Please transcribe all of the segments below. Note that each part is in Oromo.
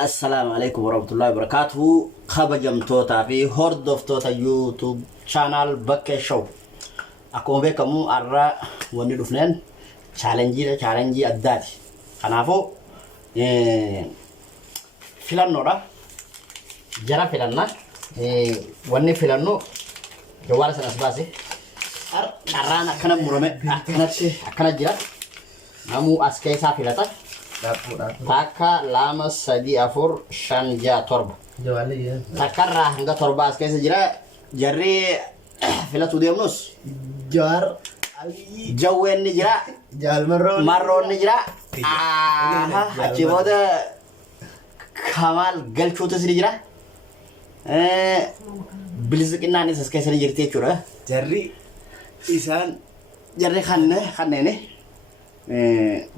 السلام عليكم ورحمة الله وبركاته. خبجمتوتا في هوردوفتوتا يوتيوب channel بكي شو. أكون بكمو أرى وني دفنين challenge أداتي. خنافو فيلان نورا جرا فيلاننا وني فيلانو جوال سنسباسي أرانا كنا مرمى أكنا جرا نامو أسكي سافيلاتا Taka lama sadi afur shanja torba. Jawali ya. Takarra hangga torba askay sejira jari fila tudiamnus. Jar ali. Jawen ni jira. Jal Marron ni jira. Achi boda Kamal galchuta sini jira. Bilzik inna ni saskay sini jirti chura. Jari isan Jari khanne ni.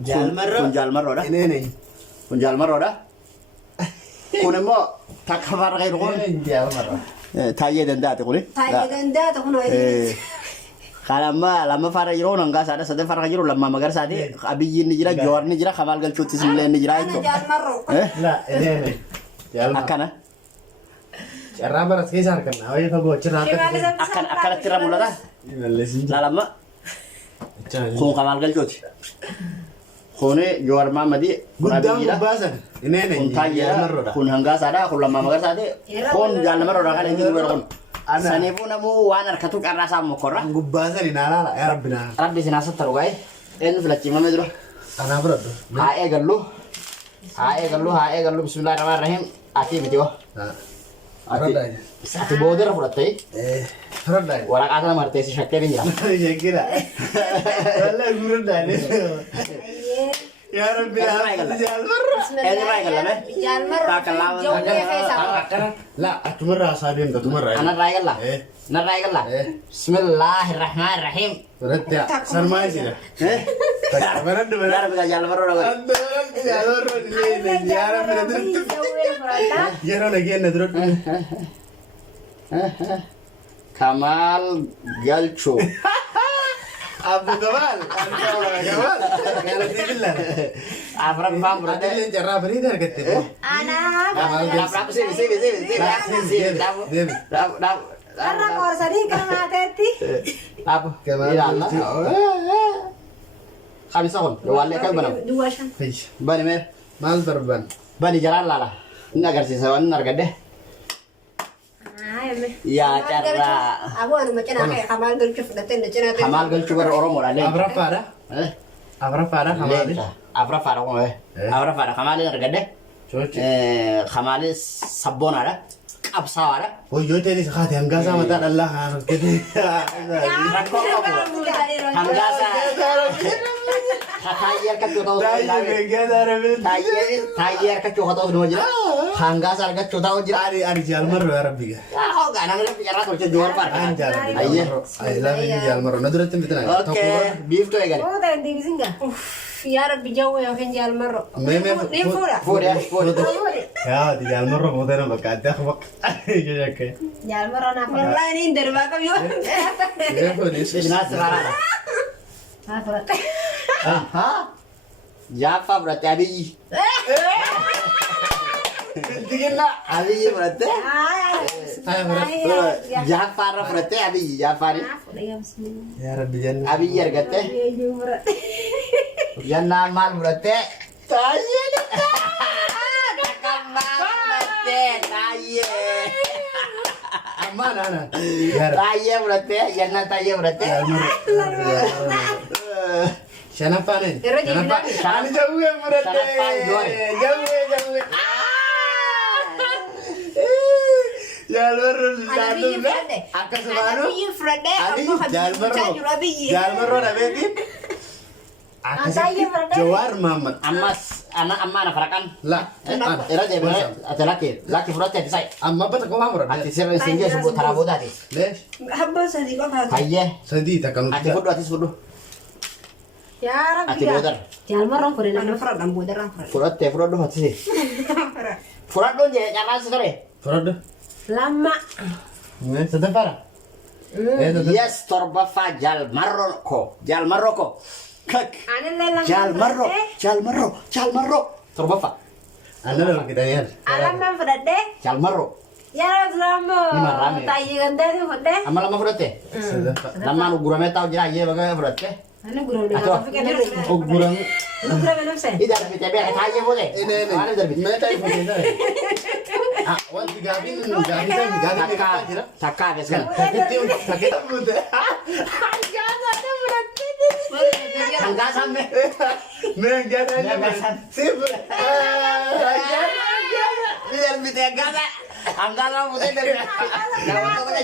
Jalmarro dah. Ini. Jalmarro dah. Kunemo tak kabar kayak kon. Jalmarro. Tayye denda tu kuni. Tayye denda tu kuni. Lama fara jiro nangga sada fara jiro lama magar sadi abiyin ni jira jor ni jira kamal gal cuti simlen ni jira itu. Jalmarro. Lah, ini. Jalmarro. Akana. Cara barat kisar kan. Awalnya kalau cerah akan tira mula dah. Lama. Kun kamal gal cuti. Kone jor mama di Gudang bahasan. Ini. Kun tayye kun hangga sada kun lama magar sadi. Kun jalmarro dah kan itu berkon. Sani pun namu wanar katuk arasa mukora. Gubasa di nala ya Rabbina. Rabbi sinasa tarugai. En flaci mama dulu. Anak berat tuh. Hae gallu bismillahirrahmanirrahim. Ati bitio. Ati. Satu bodoh fulatai. Rodai. Warak ata marte si shakke binja. Ya kira. Wala rodai. Ya Rabbina. Jalmarro. Jalmarro. Lah, aku merah sadin tu merah. Anak raya lah. Anak raya lah. Bismillahirrahmanirrahim. Berat ya. Sarmai sih dah. Tak berat tu berat. Bisa jalmarro dah. Jalmarro ni jara berat tu. Jara lagi yang terus. Kamal Galcho. Abu Kamal. Kalau tidak lah. Afran pam berarti. Ada yang cara beredar kata. Anak. Berapa sih? Karena kau sadi karena teti. Apa? Kamal. Kami sahun. Wale kan benar. Dua shan. Bani mer. Mal berban. Bani jalan lala. Nagar sih sawan narga deh. Ya cara. Abu anu macam apa? Kamal gelcuf datang macam apa? Kamal Galcho ber orang orang lain. Abra pada. Abra pada Kamal. Abra fara kau Abra fara Kamal narga deh. Kamal sabon ada. Absa ada. Oh, yo tadi sekat yang gas sama tak Allah kan. Hanggasa. Tayar ka chota tayar ka chota no jira. Hanggasa ka chota jira. Ari Jalmarro ya Rabbi. Oh, gak nang bicara tuh jual par. Ayah. I love you Jalmarro. Nadur tim betul. Oke, beef tuh ya kan. Oh, dah di sini enggak? Ya Rabbi jauh ya kan Jalmarro. Ni fura. Food. Ya, di Jalmarro mau tahu nak ada apa? Oke. Jalmarro apa? Lain ini dari belakang yo. Ya, food is. Jelas rara. Apa? Hah? Jaffa berarti Abi. Tinggal nak. Abi berarti. Ya. Jafar berarti Abi. Jafar. Ya Rabbi jangan. Abi ya berarti. Yan namal berarti. Tayye nih. Kamal berarti. Tayye. Aman ana. Tayye berarti. Yan na tayye berarti. Siapa nih? Siapa? Sana jauh ya berarti. Jauh. Jalmarro satu kan? Angkat sebaru. Jalmarro ada betin. Jawar Mamat. Anak anak farakan. Lah. Era dia ada laki berarti saya. Amma apa tak kau mamur? Ati sir singgah sebut tarabu tadi. Leh. Hamba sadi kau tahu. Tayye. Sedih tak kamu. Ati fudu. Ya Rabbi. Ati bodar. Jalmarro kau nak fura dan bodar fura. Fudu hati sih. Furat dong je nyaran sekali. Farad. Lama. Sudah parah. Yes, torba fa Jalmarro. Kak. Ane lelang. Jalmarro. Torba fa. Anda loh kita ya. Alam man fudhadhe. Jalmarro. Yeroo filamoo Ni marrame. taayee gandeeti fudhee. Amma lama fudhatte? Lamaan gurame taa'u jira ayyee baga fudhatte? Ani gurame Atoo. lafa fikir jiru. Gurang. Gurame nufse. Ida darbite beeka taa'ee fuute? Maaliif darbite? Meta ibu kita. Ah, wanti gabin jira. Takkaa bees kana. Sakit muda. Hanggaasaan mee? Menggana. Sip. Ni darbite hanggaasa. Hanggaasaan fuute darbite.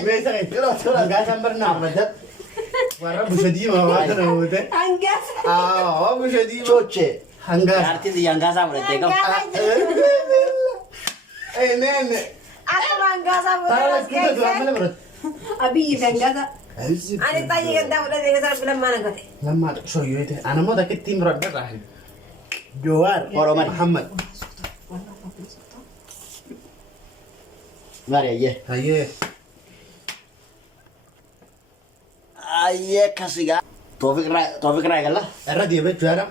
Biasa itu loh, enggak sampai nabat. Warna bisa di bawah tuh nabat. Anggas. Ah, oh bisa di. Coche. Hanggas. Arti hanggaasaan fudhatte kam? Nene. Aku manggas apa? Taruh kita tuh mana bro? Abi anggas. Ani taayee gandaa fudhatee keessa bilan mana gote. Lama so yo itu. Anak mau tak tim rod dah. Johar. Oroman. Muhammad. Mari ayyee. Aye. Ayyee kasigaa. Toofiq raa galla. Era dia berjuara.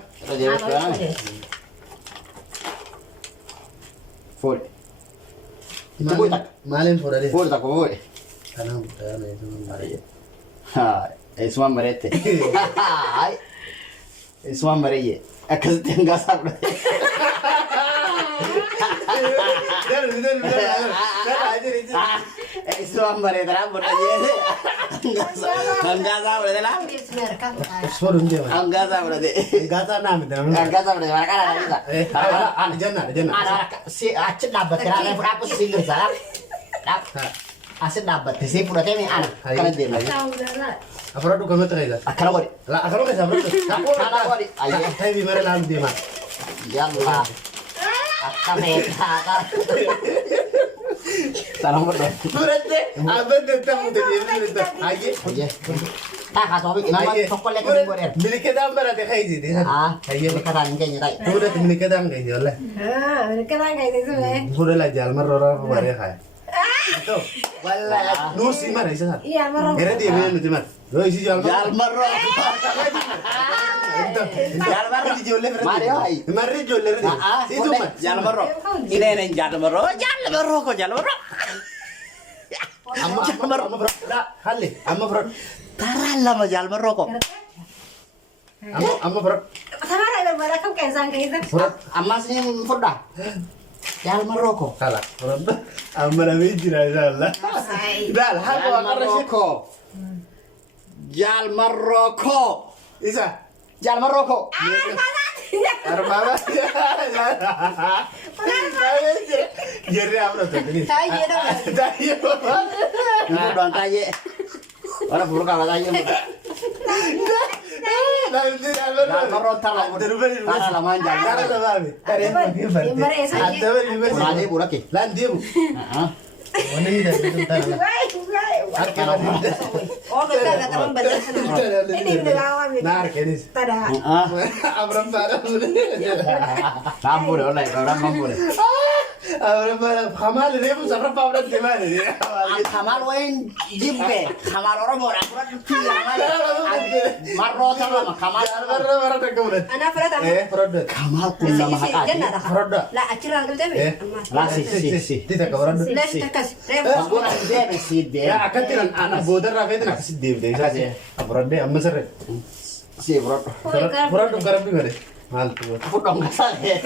Fuudhe. Itti bu'i takka. Malin fura deh. Fuudhe takka fuudhe. Karena udah nih itu mari. Haa, eessumaan bareette. Eessumaan bareeyye. Akkasitti hangaasaa fudhate. Eessumaan bareedanaa fudha jeete. Hangaasaa fudhate laa. Sorun dia. Hangaasaa fudhate. Gata nama dia. Hangaasaa fudhate mana kana dhabisa. Ana janna. Ana si achi dhaabbatte raadhaa fudhaa kun siin girsa dhaab. Asin dhaabbatte si fudhatee mi ana kana deema. Afrodu kamu terima. Akkana godhi. Lah akaro ke sabro. Kana godhi. Ayyee. Hai bi mara lalu dia mah. Yalla. Akka meeqaadha. Tanam fudhe. Surat deh. Abad tetap udah dia surat. Aye. Ayyee. Taka Toofiq inuma tokkollee kan hin godheera. Miliknya dambara deh kayak gitu. Ayyee mikkataan hin keenye ta'i. Surat miliknya dam kayak gitu lah. Mereka kayak gitu ya. Sudah lah jalan merora kemarin kayak. Itu. Wallahi. Nur sih mana sih? Iya, marah. Kira dia bilang itu mah. Lo isi jalan Jalmarro. Jalmarro. Mari hai. Mari joler dia. Itu mah. Jalmarro. Ini Jalmarro. Jalmarro kok Jalmarro. Amma bro. Lah, halle. Amma bro. Taralla ma Jalmarro kok. Amma bro. Sama ada mereka kayak sang kayak gitu. Surat Amma sini fuddah. Jalmarro kok. kalah. Surat amma nabi jira insyaallah. Dah, hago akar sih. kok. Jalmarro kok. Isa. Jalmarro kok. Armaba. Jadi apa tuh ini? Taayee dong. Tayo. Ibu doang taye. Ora buru kalah taye. Nanti apa? Jalmarro tala. Tala lamaan Cara Jalmarro. babi. Ada beri. Mali pura ki. Lanti bu. Heeh. Mana ini dah itu tar. Oh, kita nggak tahu banget. Ini udah lama. Nar kenis. Tada. Heeh. Abram para. Mampu deh, oleh orang mampu deh. Abram para. Kamal ini pun sabra pabra di mana dia. Kamal wain jimbe, kamal orang mau rapat marro sama kamal. Marra tak kemudian. Anak Fred apa? Produk. Kamal pun nama hakati. Produk. Lah, acil lagi tapi. Lah si. Tidak kemudian. Lah, tekas. Aku nak dia mesti dia. Ya akan tidak anak bodoh rapi itu nak sedih deh. Kasih. Produk amma ser. Si bro. Produk karena gimana? Mal tuh. Aku dong nggak salah. Nggak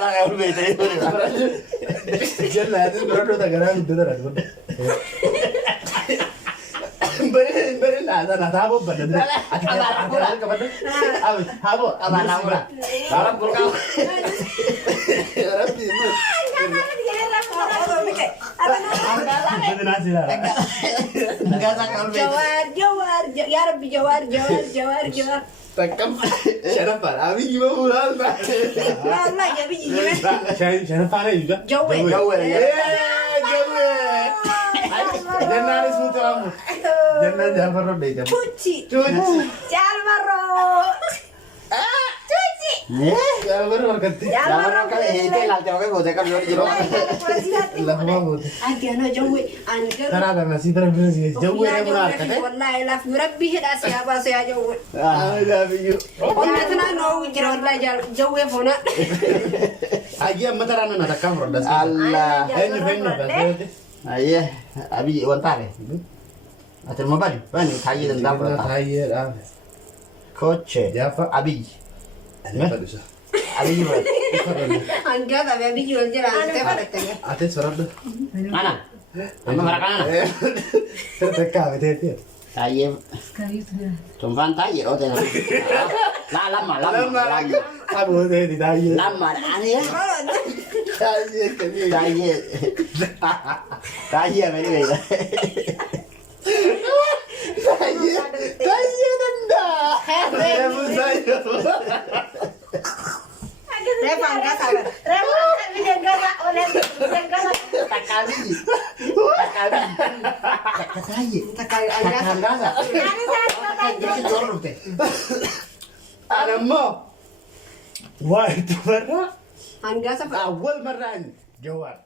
salah kalau beda itu. Jelas itu produk tak karena itu dah. Beri nada apa badan. Ada kapan? Habo. Abang Barang kurang. Nggak salah kalau beda. Jawar. Ya Rabbi jawar. Takam Sharafan, abi gimana bulan pak? Allah ya biji gimana? Sharafan juga. Jawa. Jawa. Jangan harus mutu kamu. Jangan Jafar deh. Cuci. Cuci. Jalmaro. Cuci. Jabar harkatti. Jamarra kan itu lalte oke bote kan jero. Lafuma bote. Adi ana jawwe anga. Tara kana si tara binasi jawwe ne muna harkate. Wallahi laf rabbi hida siya ba siya jawwe. I love you. Onna tana no jira wallahi jawwe fona. Agia matara na takam rodas. Allah. Enyu benyu ba. Aye, abi wantare. Atur mabani, bani tayi dan dabra. Tayi da. Coche. Jafa. Abi. Ani padusa. Abi bro. Anga da be jira jira ante parakta. Ate sorada. Mana? Amma marakana. Terteka bete. Tayi. Tumpan tayi oh tena. Lama. Abu de tayi. Lama ani ya. Tayi kali. Tayi meri beda. Tayi nanda. Remu saya. Reva anga sabar. Reva abi dengar oleh dengar. Takali. Tayi. Takai anga. Takangasa. Ani saya Jadi jorok teh. Anammo. Wah itu marah. anga sabar. Awal marah ini. Jawab.